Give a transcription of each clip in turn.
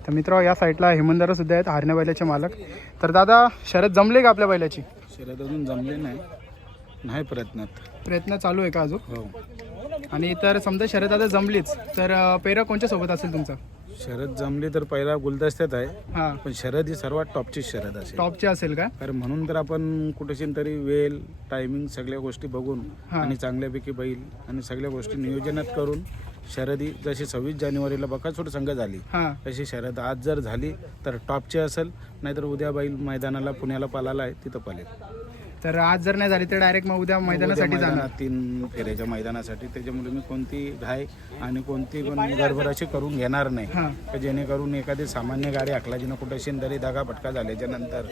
तर मित्र या साईडला हेमंतदादा सुद्धा आहेत, हरण्या बैलाचे मालक. तर दादा शर्यत जमले का आपल्या बैलाची? शर्यत अजून जमले नाही प्रयत्न चालू आहे का अजून? हो. आणि तर समजा शर्यत आता जमलीच तर पेरा कोणत्या सोबत असेल तुमचा? शर्यत जमली तर पहिला गुलदस्त्यात आहे, हां, पण शर्यत ही सर्वात टॉपची शर्यत असेल. टॉपची असेल का? कारण म्हणून तर आपण कुठेशीन तरी वेळ टायमिंग सगळ्या गोष्टी बघून हां. आणि चांगल्यापैकी बैल आणि सगळ्या गोष्टी नियोजनात करून शर्यती जशी 26 जानेवारीला बकासूर संघ झाली हां, तशी शर्यत आज जर झाली तर टॉपची असेल, नाहीतर उद्या बैल मैदानाला पुण्याला पालाला आहे तिथं पालेल. तर आज जर नाही झाली तर डायरेक्ट मग उद्या मैदानासाठी उद्या जाणार. मैदानात 3 फेऱ्याच्या मैदानासाठी. त्याच्यामुळे मी कोणती घाय आणि कोणती पण गडबड अशी करून घेणार नाही, हां, का जेणेकरून एखादी सामान्य गाडी आखलाजी ना कुठे शेंदरी दगा फटका झाल्याच्या नंतर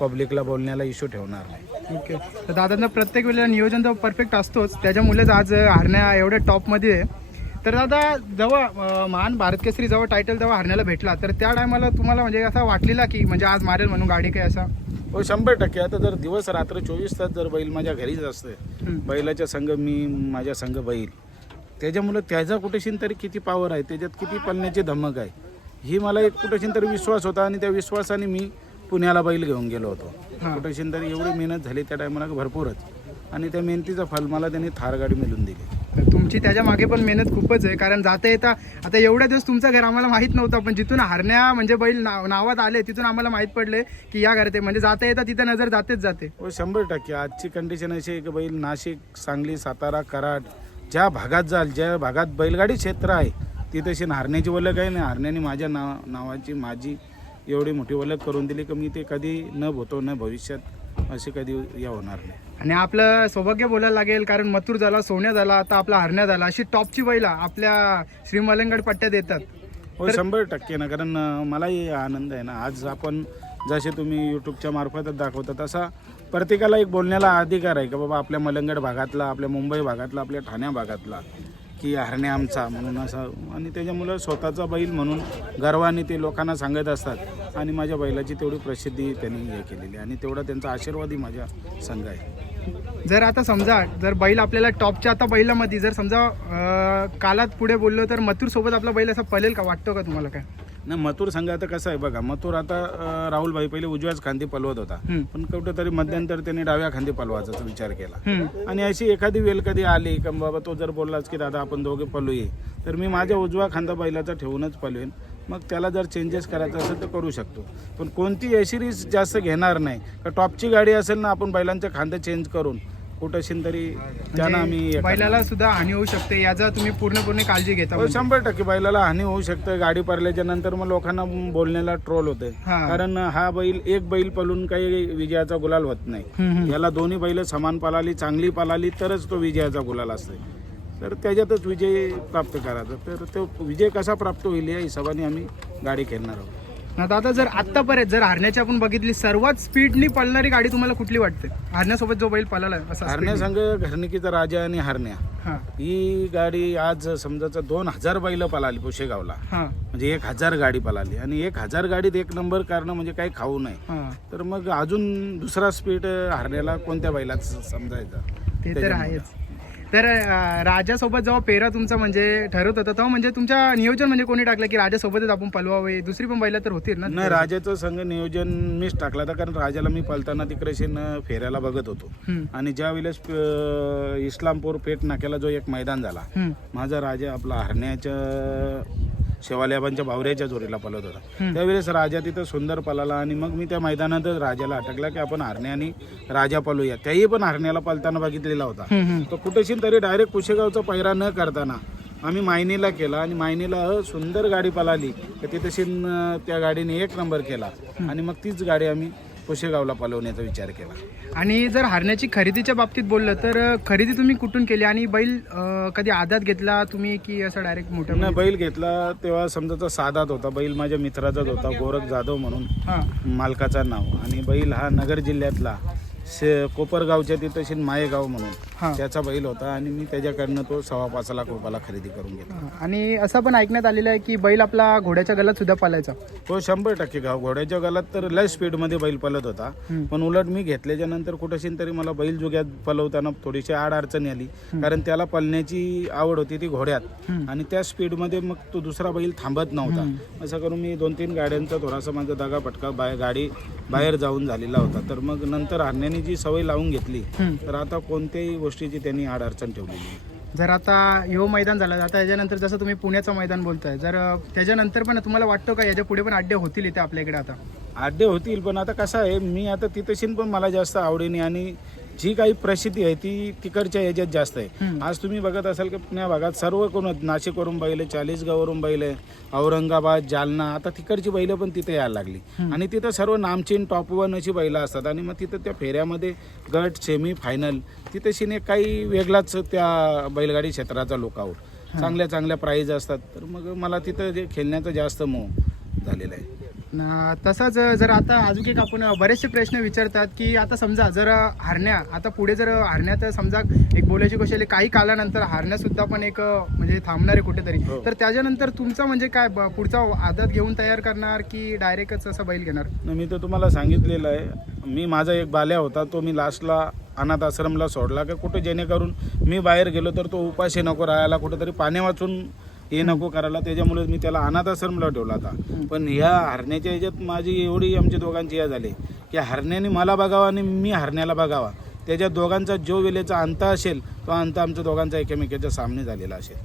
पब्लिकला बोलण्याला इश्यू ठेवणार नाही. ओके. तर दादांना प्रत्येक वेळेला नियोजन तर परफेक्ट असतोच, त्याच्यामुळेच आज हरण्या एवढ्या टॉपमध्ये आहे. तर दादा जेव्हा महान भारत केसरी जेव्हा टायटल जेव्हा हरण्याला भेटला तर त्या टायमाला तुम्हाला म्हणजे असं वाटलेला की म्हणजे आज मारेल म्हणून गाडी काय असा? हो 100%. आता जर दिवस रात्र 24 तास जर बैल माझ्या घरीच असते, बैलाच्या संघ मी माझ्या संघ बैल, त्याच्यामुळे त्याचा कुठेशीन तरी किती पावर आहे, त्याच्यात किती पळण्याची धमक आहे, ही मला एक कुठेशीन तरी विश्वास होता. आणि त्या विश्वासाने मी पुण्याला बैल घेऊन गेलो होतो. कुठेशीन तरी एवढी मेहनत झाली त्या टायमाला भरपूरच, आणि त्या मेहनतीचं फल मला त्यांनी थार गाडी मिळून दिली. तर तुमची त्याच्या मागे पण मेहनत खूपच आहे, कारण जाता येता आता एवढ्या दिवस तुमचं घर आम्हाला माहीत नव्हतं, पण जिथून हरण्या म्हणजे बैल नावात आले तिथून आम्हाला माहीत पडले की या घरात आहे. म्हणजे जाता येता तिथं नजर जातेच जाते. हो 100%. आजची कंडिशन अशी आहे की बैल नाशिक, सांगली, सातारा, कराड ज्या भागात जाल, ज्या भागात बैलगाडी क्षेत्र आहे तिथेशी हरण्याची ओळख आहे ना. हरण्याने माझ्या नावाची माझी एवढी मोठी ओळख करून दिली की मी ते कधी न होतो न भविष्यात असे कधी या होणार नाही. आणि आपलं सौभाग्य बोलायला लागेल, कारण मथुर झाला, सोन्या झाला, आता आपला हरण्या झाला, अशी टॉपची बैला आपल्या श्री मलंगड पट्ट्यात येतात. हो 100% ना. कारण मलाही आनंद आहे ना. आज आपण जसे तुम्ही यूट्यूबच्या मार्फतच दाखवता तसा प्रत्येकाला एक बोलण्याला अधिकार आहे का बाबा आपल्या मलंगड भागातला, आपल्या मुंबई भागातला, आपल्या ठाण्या भागातला की हरण्या आमचा म्हणून असं. आणि त्याच्यामुळं स्वतःचा बैल म्हणून गर्वाने ते लोकांना सांगत असतात. आणि माझ्या बैलाची तेवढी प्रसिद्धी त्यांनी हे केलेली, आणि तेवढा त्यांचा आशीर्वादही माझ्या संघ आहे. जर आता समजा जर बैल आपल्याला टॉपच्या आता बैलामध्ये जर समजा कालात पुढे बोललो तर मथुर सोबत आपला बैल असा पळेल का, वाटतो का तुम्हाला काय? नाही, मथुर संघ आता कसं आहे बघा, मथुर आता राहुलभाई पहिले उजव्याच खांदी पलवत होता, पण कुठेतरी मध्यंतर त्यांनी डाव्या खांदी पलवायचा विचार केला. आणि अशी एखादी वेळ कधी आली का बाबा तो जर बोललाच की दादा आपण दोघे पलूये, तर मी माझ्या उजवा खांदा बैलाचा ठेवूनच पलवेन. मग त्याला जर चेंजेस करायचं असेल तर करू शकतो, पण कोणती अशी रिस्क जास्त घेणार नाही. का टॉपची गाडी असेल ना, आपण बैलांचे खांदे चेंज करून कुठेशी तरी त्यांना आम्ही बैलाला सुद्धा हानी होऊ शकते, याचा तुम्ही पूर्ण काळजी घेता? 100% बैलाला हानी होऊ शकते. गाडी पडल्याच्या नंतर मग लोकांना बोलण्याला ट्रोल होते, कारण हा बैल एक बैल पळून काही विजयाचा गुलाल होत नाही. याला दोन्ही बैल समान पळाली, चांगली पळाली तरच तो विजयाचा गुलाल असते. तर त्याच्यातच विजय प्राप्त करायचा. तर तो विजय कसा प्राप्त होईल या हिशोबाने आम्ही गाडी खेळणार आहोत. ना दादा, जर आतापर्यंत जर हरण्याची आपण बघितली सर्वात स्पीडनी पळणारी गाडी तुम्हाला कुठली वाटते? हरण्यासोबत जो बैल पळाला असा हरण्या संघ घरणिकीचा राजा आणि हरण्या ही गाडी आज समजायचं 2000 बैल पळाली पुशेगावला, म्हणजे 1000 गाडी पळाली. आणि 1000 गाडीत 1 नंबर करणं म्हणजे काही खाऊ नाही. तर मग अजून दुसरा स्पीड हरण्याला कोणत्या बैलात समजायचा? ते तर आहेच. तर राजासोबत जेव्हा पेरा तुमचा म्हणजे ठरवत होता तेव्हा म्हणजे तुमच्या नियोजन म्हणजे कोणी टाकलं की राजासोबतच आपण पलवावे, दुसरी पण बैला तर होतील ना? नाही, राजाचं संघ नियोजन मीच टाकला होता, कारण राजाला मी पळताना तिकडे फेऱ्याला बघत होतो. आणि ज्या वेळेस इस्लामपूर पेठ नाक्याला जो एक मैदान झाला, माझा राजा आपला हरण्याच्या शेवाल्याबांच्या बावऱ्याच्या जोरीला पळत होता. त्यावेळेस राजा तिथं सुंदर पळाला, आणि मग मी त्या मैदानातच राजाला अटकला की आपण हरण्याने राजा पळूया. त्याही पण हरण्याला पळताना बघितलेला होता. तर कुठेशी तरी डायरेक्ट पुशेगावचा पैरा न करताना आम्ही मायनीला केला, आणि मायनीला सुंदर गाडी पळाली तर तिथेशी त्या गाडीने 1 नंबर केला. आणि मग तीच गाडी आम्ही पुशेगावला पळवण्याचा विचार केला. आणि जर हरण्याची खरेदीच्या बाबतीत बोललं तर खरेदी तुम्ही कुठून केली, आणि बैल कधी आदात घेतला तुम्ही की असं डायरेक्ट मोठा? नाही, बैल घेतला तेव्हा समजाचा साधात होता. बैल माझ्या मित्राचाच होता, गोरख जाधव म्हणून मालकाचं नाव. आणि बैल हा नगर जिल्ह्यातला कोपरगावच्या तिथं मायेगाव हा. म्हणून त्याचा बैल होता आणि मी त्याच्याकडनं तो 5.25 लाख रुपयाला खरेदी करून घेतला. आणि असं पण ऐकण्यात आलेलं आहे की बैल आपला घोड्याच्या गलात सुद्धा पालायचा. तो 100% घोड्याच्या गालात तर लय स्पीडमध्ये बैल पळत होता. पण उलट मी घेतल्याच्या नंतर कुठेशीन तरी मला बैल जुग्यात पळवताना थोडीशी अडचणी आली, कारण त्याला पळण्याची आवड होती ती घोड्यात आणि त्या स्पीडमध्ये मग तो दुसरा बैल थांबत नव्हता. असं करून मी 2-3 गाड्यांचा थोडासा माझा दगा फटका गाडी बाहेर जाऊन झालेला होता. तर मग नंतर हरण्याने जी सवय लावून घेतली तर आता कोणत्याही गोष्टीची त्यांनी अडचण ठेवलेली नाही. जर आता ह्यो मैदान झालं, आता याच्यानंतर जसं तुम्ही पुण्याचं मैदान बोलताय, जर त्याच्यानंतर पण तुम्हाला वाटतं का याच्या पुढे पण अड्डे होतील इथे आपल्याकडे? आता अड्डे होतील, पण आता कसं आहे, मी आता तिथशीन पण मला जास्त आवडीने आणि जी काही प्रसिद्धी आहे ती तिकडच्या याच्यात जास्त आहे. आज तुम्ही बघत असाल की पुण्या भागात सर्व कोण नाशिकवरून बैल आहे, चाळीसगाववरून बैल आहे, औरंगाबाद, जालना, आता तिकडची बैलं पण तिथे यायला लागली आणि तिथं सर्व नामचीन टॉप 1 अशी बैलं असतात आणि मग तिथं त्या फेऱ्यामध्ये गट, सेमी, फायनल तिथेशीन एक काही वेगळाच त्या बैलगाडी क्षेत्राचा लोकावर चांगल्या चांगल्या प्राईज असतात. तर मग मला तिथं जे खेळण्याचं जास्त मोह झालेलं आहे. तसाच जर आता अजून एक आपण बरेचसे प्रश्न विचारतात की आता समजा जर हरण्या आता पुढे जर हरण्यात समजा एक बोलायची गोष्ट आहे, काही कालानंतर हरण्या सुद्धा पण एक म्हणजे थांबणार आहे कुठेतरी, तर त्याच्यानंतर तुमचा म्हणजे काय पुढचा आदत घेऊन तयार करणार की डायरेक्टच असा बैल घेणार? मी तर तुम्हाला सांगितलेलं आहे, मी माझा एक बाल्या होता तो मी लास्टला अनाथ आश्रमला सोडला की कुठे जेणेकरून मी बाहेर गेलो तर तो उपाशी नको राहायला, कुठेतरी पाणी वाचून हे नको करायला, त्याच्यामुळे मी त्याला अनाथ आश्रमला ठेवला होता. पण ह्या हरण्याच्या ह्याच्यात माझी एवढी आमच्या दोघांची या झाली की हरण्याने मला बघावा आणि मी हरण्याला बघावा, त्याच्या दोघांचा जो वेळेचा अंत असेल तो अंत आमच्या दोघांचा एकमेकाच्या सामने झालेला असेल.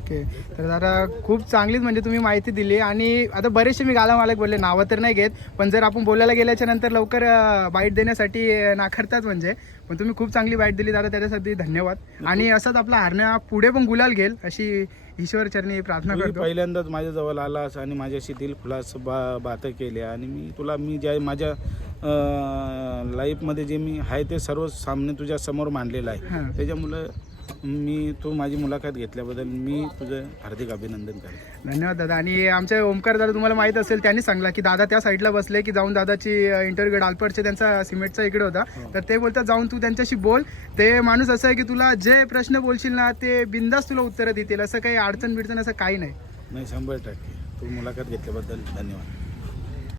ओके, तर दादा खूप चांगलीच म्हणजे तुम्ही माहिती दिली. आणि आता बरेचसे मी गाला मालक बोलले, नावं तर नाही घेत, पण जर आपण बोलायला गेल्याच्या नंतर लवकर बाईट देण्यासाठी नाकारतात म्हणजे, पण तुम्ही खूप चांगली बाईट दिली दादा, त्याच्यासाठी धन्यवाद. आणि असंच आपला हरण्या पुढे पण गुलाल घेईल अशी ईश्वर चरणी प्रार्थना करतो. पहिल्यांदाच माझ्याजवळ आलास आणि माझ्याशी दिलखुलास बात केल्या आणि मी ज्या माझ्या लाईफमध्ये जे मी आहे ते सर्व सामने तुझ्या समोर मांडलेलं आहे. त्याच्यामुळं तू माझी मुलाखत घेतल्याबद्दल मी तुझं हार्दिक अभिनंदन करतो. धन्यवाद दादा. आणि आमचे ओमकार दादा तुम्हाला माहित असेल, त्यांनी सांगला की दादा त्या साईडला बसले की जाऊन दादाची इंटरव्ह्यू डालपरचे त्यांचा सिमेंटचा इकडे होता, तर ते बोलतात जाऊन तू त्यांच्याशी बोल. ते माणूस असं आहे की तुला जे प्रश्न बोलशील ना ते बिंदास तुला उत्तरं देतील, असं काही अडचण बिडचण असं काही नाही. 100% तू मुलाखत घेतल्याबद्दल धन्यवाद.